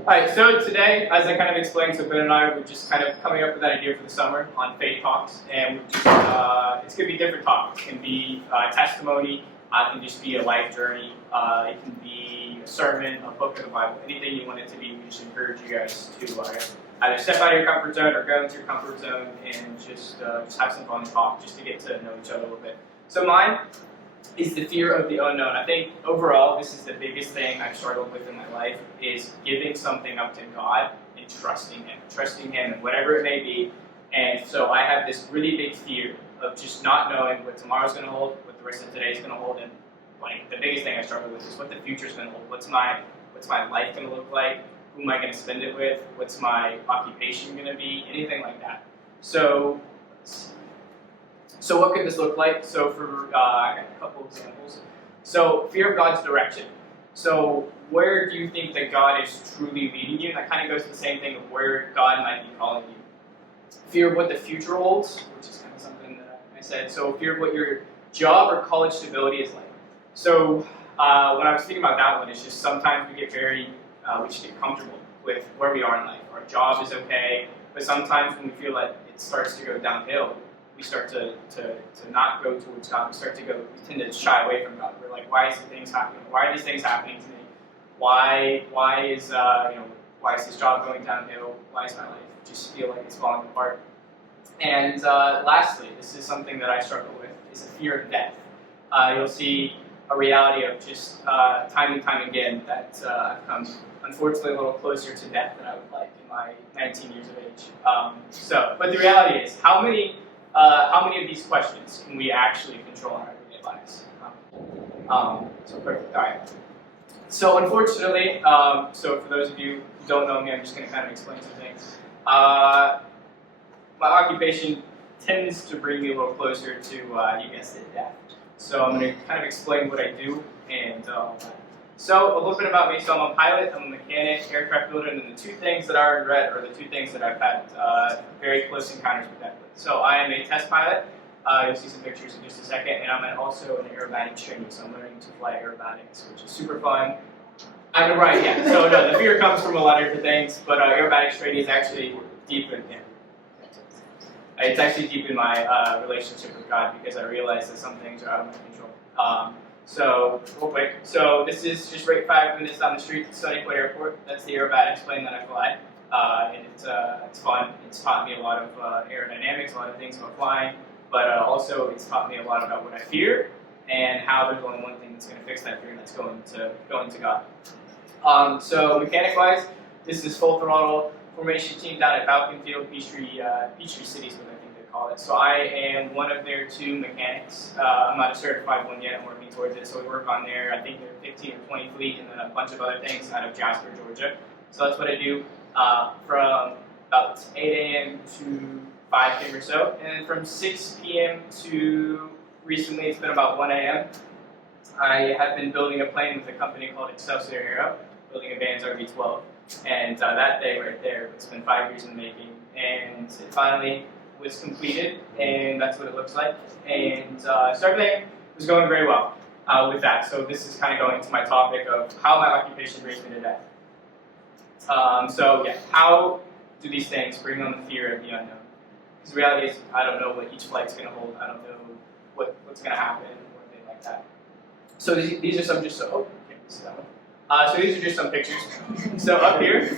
Alright, so today, as I kind of explained, so Ben and I were just kind of coming up with that idea for the summer on faith talks, and it's going to be different topics. It can be testimony, it can just be a life journey, it can be a sermon, a book of the Bible, anything you want it to be. We just encourage you guys to either step out of your comfort zone or go into your comfort zone and just have some fun and talk, just to get to know each other a little bit. So mine is the fear of the unknown. I think overall, this is the biggest thing I've struggled with in my life, is giving something up to God and trusting Him in whatever it may be. And so I have this really big fear of just not knowing what tomorrow's going to hold, what the rest of today is going to hold, and like the biggest thing I struggle with is what the future's going to hold. What's my life going to look like? Who am I going to spend it with? What's my occupation going to be? Anything like that. So what could this look like? So I got a couple examples. So fear of God's direction. So where do you think that God is truly leading you? And that kind of goes to the same thing of where God might be calling you. Fear of what the future holds, which is kind of something that I said. So fear of what your job or college stability is like. So when I was thinking about that one, it's just sometimes we just get comfortable with where we are in life. Our job is okay, but sometimes when we feel like it starts to go downhill, we start to not go towards God. We tend to shy away from God. We're like, why is things happening? Why are these things happening to me? Why is this job going downhill? Why is my life just feel like it's falling apart? And lastly, this is something that I struggle with, is a fear of death. You'll see a reality of just time and time again that I've come, unfortunately, a little closer to death than I would like in my 19 years of age. But the reality is, how many of these questions can we actually control in our everyday lives? So perfect. All right. So unfortunately, so for those of you who don't know me, I'm just going to kind of explain some things. My occupation tends to bring me a little closer to, you guessed it, death. So I'm going to kind of explain what I do and so a little bit about me. So I'm a pilot, I'm a mechanic, aircraft builder, and then the two things that are in red are the two things that I've had very close encounters with that with. So I am a test pilot. You'll see some pictures in just a second, and I'm also an aerobatic trainee. So I'm learning to fly aerobatics, which is super fun. I'm right, yeah. So no, the fear comes from a lot of different things, but aerobatics training is actually deep in It's actually deep in my relationship with God, because I realize that some things are out of my control. So, real quick, so this is just right 5 minutes down the street to Sunny Point Airport. That's the aerobatics plane that I fly, and it's fun. It's taught me a lot of aerodynamics, a lot of things about flying, but also it's taught me a lot about what I fear and how there's only one thing that's going to fix that fear, and that's going to God. So mechanic-wise, this is full throttle formation team down at Falcon Field, Peachtree City is what I think they call it. So I am one of their 2 mechanics. I'm not a certified one yet. I'm working towards it. So we work on their, I think they're 15 or 20 fleet, and then a bunch of other things out of Jasper, Georgia. So that's what I do from about 8 a.m. to 5 p.m. or so. And then from 6 p.m. to recently, it's been about 1 a.m. I have been building a plane with a company called Excelsior Aero, building a Vans RV-12. And that day right there, it's been 5 years in the making, and it finally was completed, and that's what it looks like. And so everything was going very well with that. So this is kind of going to my topic of how my occupation brings me to death. So yeah, how do these things bring on the fear of the unknown? Because the reality is, I don't know what each flight's going to hold. I don't know what's going to happen or anything like that. So these are some just so. Oh, okay, this is that one. So these are just some pictures. So up here,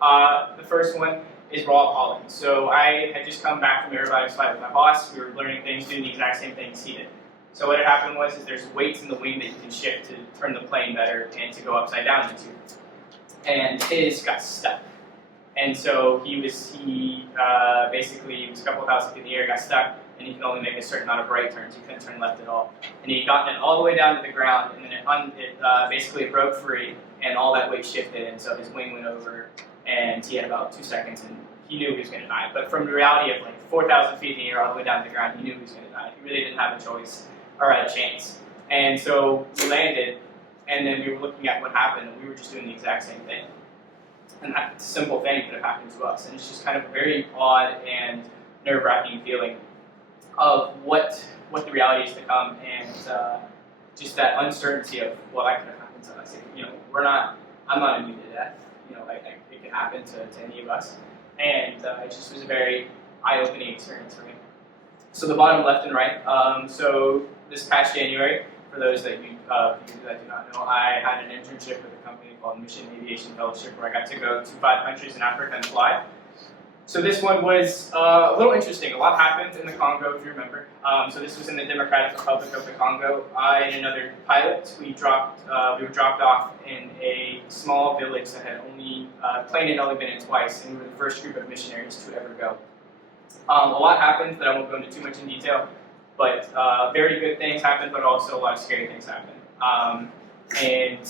the first one is raw hauling. So I had just come back from aerobatics flight with my boss. We were learning things, doing the exact same things he did. So what had happened was there's weights in the wing that you can shift to turn the plane better and to go upside down into. And his got stuck. And so he basically was a couple thousand feet in the air, got stuck, and he could only make a certain amount of right turns. He couldn't turn left at all. And he got it all the way down to the ground, and then it broke free, and all that weight shifted, and so his wing went over, and he had about 2 seconds, and he knew he was going to die. But from the reality of like 4,000 feet in the air all the way down to the ground, he knew he was going to die. He really didn't have a choice or a chance. And so we landed, and then we were looking at what happened, and we were just doing the exact same thing. And that simple thing could have happened to us. And it's just kind of a very odd and nerve-wracking feeling of what the reality is to come, and just that uncertainty of what could have happened to us. I'm not immune to death. it could happen to any of us. And it just was a very eye-opening experience for me. So the bottom left and right. So this past January, for those that you that do not know, I had an internship with a company called Mission Aviation Fellowship, where I got to go to 5 countries in Africa and fly. So this one was a little interesting. A lot happened in the Congo, if you remember. So this was in the Democratic Republic of the Congo. I and another pilot, we were dropped off in a small village that had plane had only been in twice, and we were the first group of missionaries to ever go. A lot happened that I won't go into too much in detail, but very good things happened, but also a lot of scary things happened. And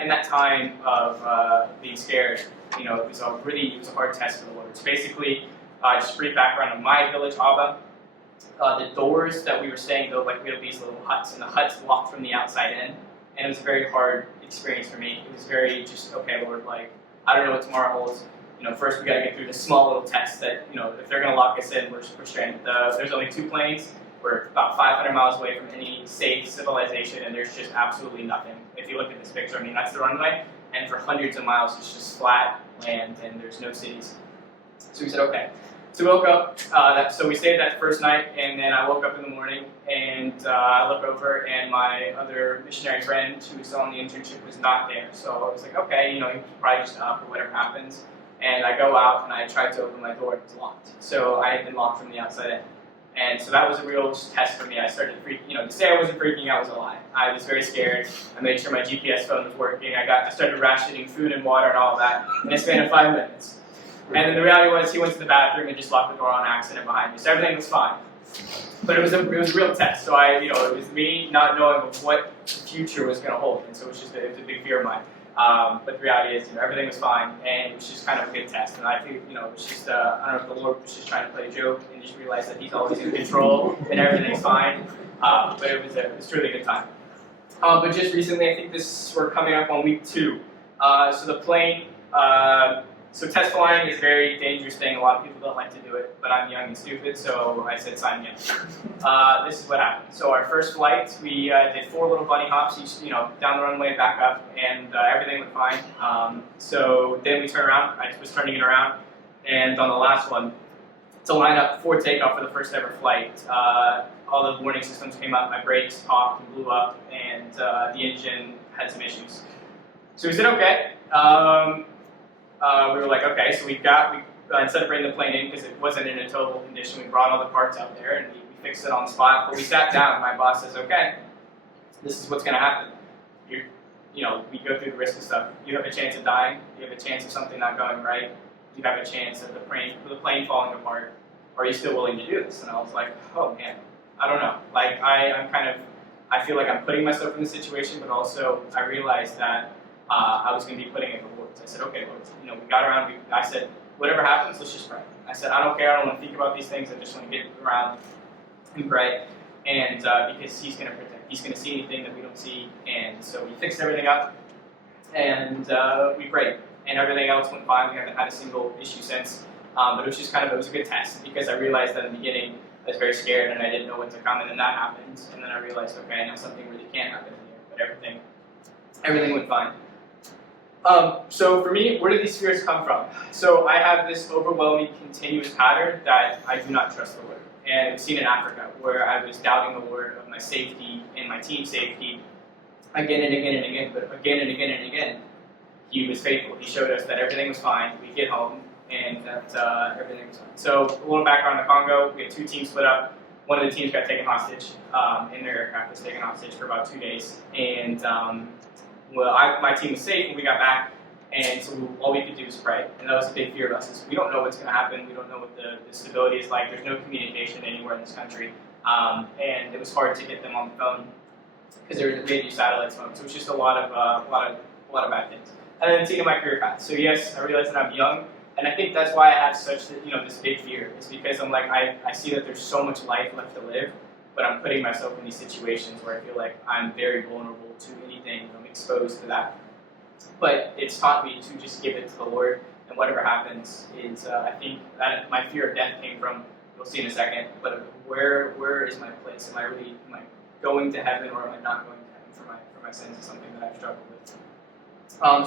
in that time of being scared, it was a hard test for the Lord. So basically, just a brief background of my village, Abba. The doors that we were staying, though, we had these little huts, and the huts locked from the outside in, and it was a very hard experience for me. It was very just, okay, Lord, I don't know what tomorrow holds. First we got to get through this small little test that, if they're going to lock us in, we're stranded. There's only 2 planes. We're about 500 miles away from any safe civilization, and there's just absolutely nothing. If you look at this picture, that's the runway, and for hundreds of miles, it's just flat land, and there's no cities. So we said, okay. So we woke up, so we stayed that first night, and then I woke up in the morning, and I look over, and my other missionary friend who was still on the internship was not there. So I was like, okay, he was probably just up or whatever happens. And I go out, and I tried to open my door, and it was locked. So I had been locked from the outside in. And so that was a real test for me. I started to say I wasn't freaking out was a lie. I was very scared. I made sure my GPS phone was working. I started rationing food and water and all of that in a span of 5 minutes. And then the reality was he went to the bathroom and just locked the door on accident behind me. So everything was fine. But it was a real test. So it was me not knowing what the future was going to hold. And so it was a big fear of mine. But the reality is, everything was fine, and it was just kind of a good test. And I think, it was just, I don't know if the Lord was just trying to play a joke and just realize that He's always in control and everything's fine. But it was truly a good time. But just recently, I think we're coming up on week 2. So the plane, so test flying is a very dangerous thing. A lot of people don't like to do it, but I'm young and stupid, so I said sign me up. This is what happened. So our first flight, we did 4 little bunny hops, down the runway, back up, and everything went fine. So then we turned around. I was turning it around, and on the last one, to line up for takeoff for the first ever flight, all the warning systems came up. My brakes popped and blew up, and the engine had some issues. So we said, okay. We were like, okay, so instead of bringing the plane in because it wasn't in a total condition, we brought all the parts out there and we fixed it on the spot. But we sat down. My boss says, okay, this is what's going to happen. We go through the risk of stuff. You have a chance of dying. You have a chance of something not going right. You have a chance of the plane falling apart. Are you still willing to do this? And I was like, oh man, I don't know. I feel like I'm putting myself in this situation, but also I realized that I was going to be putting it before. So I said, okay, Lord, we got around. I said, whatever happens, let's just pray. I said, I don't care. I don't want to think about these things. I just want to get around and pray. And because He's going to protect. He's going to see anything that we don't see. And so we fixed everything up. And we prayed. And everything else went fine. We haven't had a single issue since. But it was just it was a good test. Because I realized that in the beginning, I was very scared and I didn't know what to come. And then that happened. And then I realized, okay, now something really can't happen here. But everything went fine. So for me, where do these fears come from? So I have this overwhelming, continuous pattern that I do not trust the Lord. And I've seen in Africa, where I was doubting the Lord of my safety and my team's safety again and again and again, but again and again and again, He was faithful. He showed us that everything was fine. We get home, and that everything was fine. So a little background on the Congo, we had 2 teams split up. One of the teams got taken hostage, in their aircraft was taken hostage for about 2 days. And my team was safe when we got back, and so all we could do was pray. And that was a big fear of us. Is we don't know what's going to happen. We don't know what the stability is like. There's no communication anywhere in this country, and it was hard to get them on the phone because there was maybe satellite phone. So it was just a lot of bad things. And then seeing my career path. So yes, I realize that I'm young, and I think that's why I have such this big fear. It's because I'm like I see that there's so much life left to live, but I'm putting myself in these situations where I feel like I'm very vulnerable to anything. I'm exposed to that. But it's taught me to just give it to the Lord, and whatever happens is, I think that my fear of death came from, we'll see in a second, but where is my place? Am I going to heaven, or am I not going to heaven for my sins is something that I've struggled with.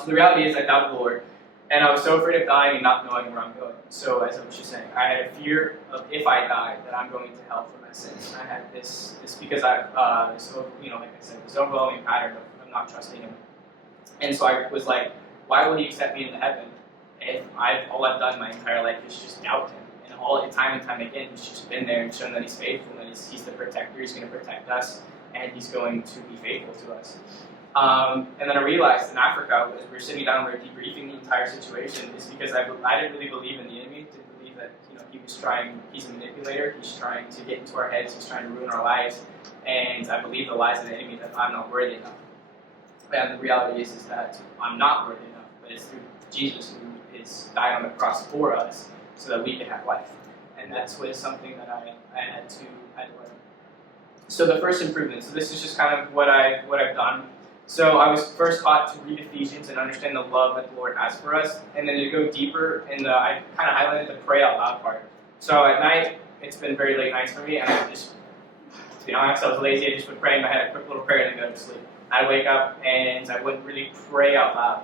So the reality is I doubted the Lord, And I was so afraid of dying and not knowing where I'm going. So as I was just saying, I had a fear of if I die that I'm going to hell for my sins. And I had this because like I said, this overwhelming pattern of not trusting him. And so I was like, why will he accept me into heaven if all I've done my entire life is just doubt him? And time and time again, he's just been there and shown that he's faithful, that he's the protector, he's going to protect us, and he's going to be faithful to us. And then I realized in Africa, as we were sitting down, we were debriefing the entire situation, is because I didn't really believe in the enemy, didn't believe that he's a manipulator, he's trying to get into our heads, he's trying to ruin our lives, and I believe the lies of the enemy that I'm not worthy enough. And the reality is that I'm not worthy enough, but it's through Jesus who is died on the cross for us, so that we can have life. And that's something that I had to learn. So the first improvement, so this is just kind of what I've done. So I was first taught to read Ephesians and understand the love that the Lord has for us, and then to go deeper, and I kind of highlighted the pray out loud part. So at night, it's been very late nights for me, and I just, to be honest, I was lazy, I just would pray in my head a quick little prayer and then go to sleep. I'd wake up and I wouldn't really pray out loud.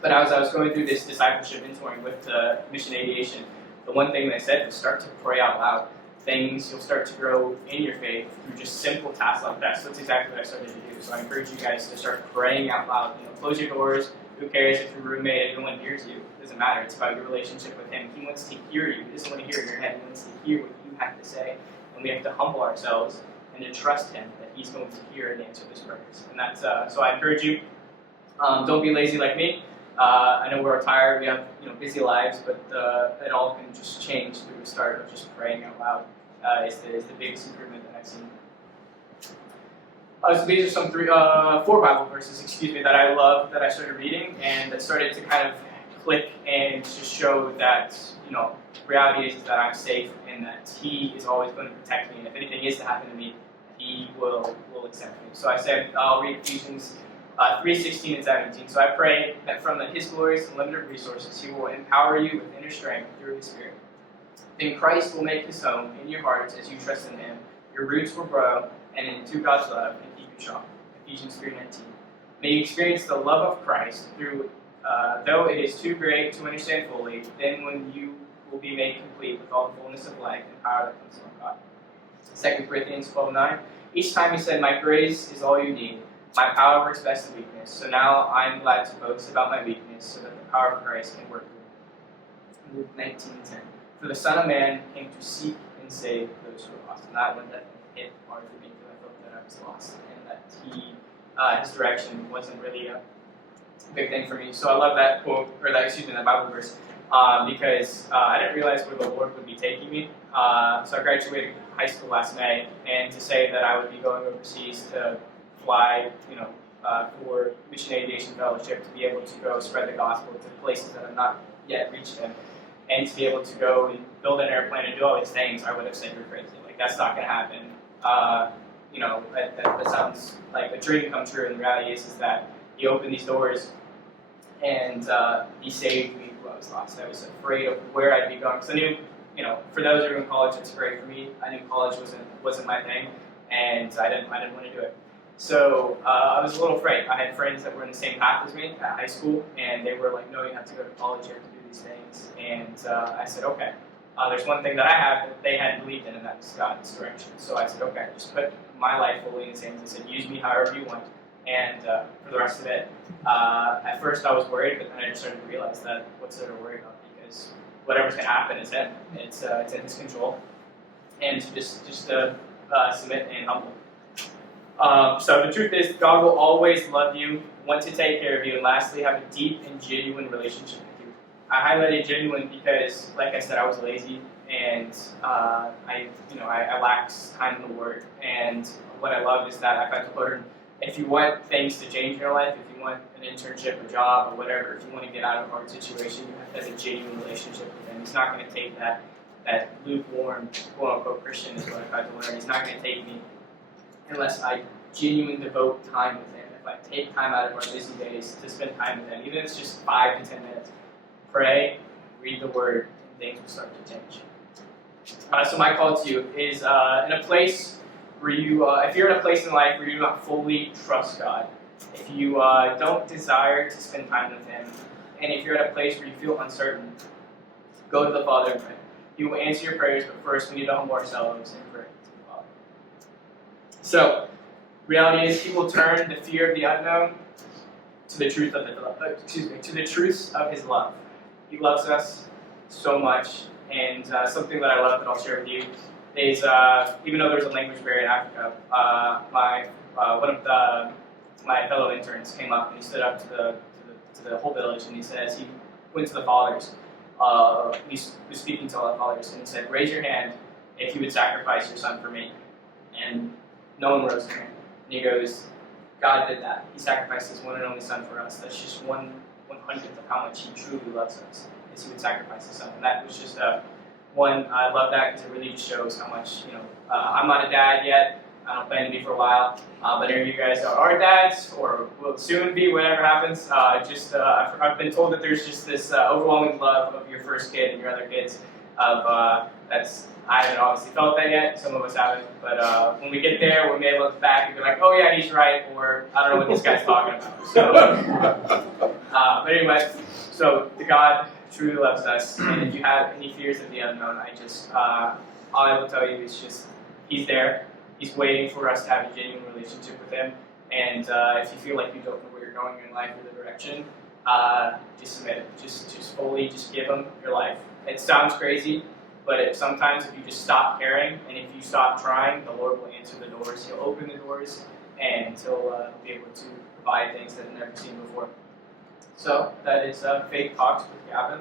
But as I was going through this discipleship mentoring with Mission Aviation, the one thing they said was start to pray out loud. You'll start to grow in your faith through just simple tasks like that. So that's exactly what I started to do. So I encourage you guys to start praying out loud. Close your doors. Who cares if your roommate, everyone hears you? It doesn't matter. It's about your relationship with him. He wants to hear you. He doesn't want to hear your head. He wants to hear what you have to say. And we have to humble ourselves and to trust him that he's going to hear and answer those prayers. And that's so I encourage you. Don't be lazy like me. I know we're tired. We have busy lives, but it all can just change through the start of just praying out loud. Is the biggest improvement that I've seen. So these are four Bible verses, that I love, that I started reading, and that started to kind of click and just show that, reality is that I'm safe and that He is always going to protect me, and if anything is to happen to me, He will accept me. So I said, I'll read Ephesians 3:16 and 17. So I pray that from His glorious and limited resources, He will empower you with inner strength through His Spirit. Then Christ will make His home in your hearts as you trust in Him. Your roots will grow, and into God's love and keep you strong. Ephesians 3:19. May you experience the love of Christ through, though it is too great to understand fully, then when you will be made complete with all the fullness of life and power that comes from God. 2 Corinthians 12:9. Each time He said, my grace is all you need. My power works best in weakness. So now I am glad to boast about my weakness, so that the power of Christ can work through me. Luke 19:10. For the Son of Man came to seek and save those who are lost. And that one definitely hit hard for me, because I felt that I was lost, and that His direction wasn't really a big thing for me. So I love that quote, that Bible verse, because I didn't realize where the Lord would be taking me. So I graduated high school last May, and to say that I would be going overseas to fly, for Mission Aviation Fellowship, to be able to go spread the gospel to places that have not yet reached them, and to be able to go and build an airplane and do all these things, I would have said you're crazy. Like, that's not going to happen. That sounds like a dream come true, and the reality is that He opened these doors, and He saved me who I was lost. I was afraid of where I'd be going. Because I knew, for those who are in college, it's great for me. I knew college wasn't my thing, and I didn't want to do it. So I was a little afraid. I had friends that were in the same path as me at high school, and they were like, no, you have to go to college, you have to do these things. And I said, okay. There's one thing that I have that they hadn't believed in, and that's God's direction. So I said, okay, just put my life fully in His hands. I said, use me however you want. And for the rest of it, at first I was worried, but then I just started to realize that what's there to worry about, because whatever's going to happen is Him. It's in His control. And just submit and humble. So the truth is, God will always love you, want to take care of you, and lastly, have a deep and genuine relationship with you. I highlighted genuine because, like I said, I was lazy, and I lacked time in the Word. And what I love is that I've had to learn, if you want things to change in your life, if you want an internship, a job, or whatever, if you want to get out of a hard situation, you have to have a genuine relationship with Him. He's not going to take that lukewarm, quote-unquote Christian is what I've had to learn. He's not going to take me unless I genuinely devote time with Him. If I take time out of our busy days to spend time with Him, even if it's just 5 to 10 minutes, pray, read the Word, and things will start to change. So my call to you is in a place where you, if you're in a place in life where you do not fully trust God, if you don't desire to spend time with Him, And if you're at a place where you feel uncertain, go to the Father and pray. He will answer your prayers, but first we need to humble ourselves and pray to the Father. So, reality is, people turn the fear of the unknown to the truth of to the truths of His love. He loves us so much, and something that I love that I'll share with you is even though there's a language barrier in Africa, one of my fellow interns came up and he stood up to the whole village and he says he went to the fathers. He was speaking to all the fathers and he said, "Raise your hand if you would sacrifice your son for me." And no one rose their hand. And he goes, "God did that. He sacrificed His one and only Son for us. That's just 1/100th of how much He truly loves us. Is He would sacrifice His Son." And that was just one. I love that because it really just shows how much I'm not a dad yet. I don't plan to be for a while. But any of you guys are dads or will soon be, whatever happens. I've been told that there's just this overwhelming love of your first kid and your other kids. I haven't obviously felt that yet. Some of us haven't. But when we get there, we may look back and be like, "Oh yeah, he's right," or "I don't know what this guy's talking about." So, but anyway, so the God truly loves us, and if you have any fears of the unknown, all I will tell you is just He's there. He's waiting for us to have a genuine relationship with Him. And if you feel like you don't know where you're going in life or the direction, just submit it. Just fully, just give Him your life. It sounds crazy, but sometimes if you just stop caring and if you stop trying, the Lord will answer the doors. He'll open the doors and He'll be able to provide things that I've never seen before. So that is Faith Talks with Gavin.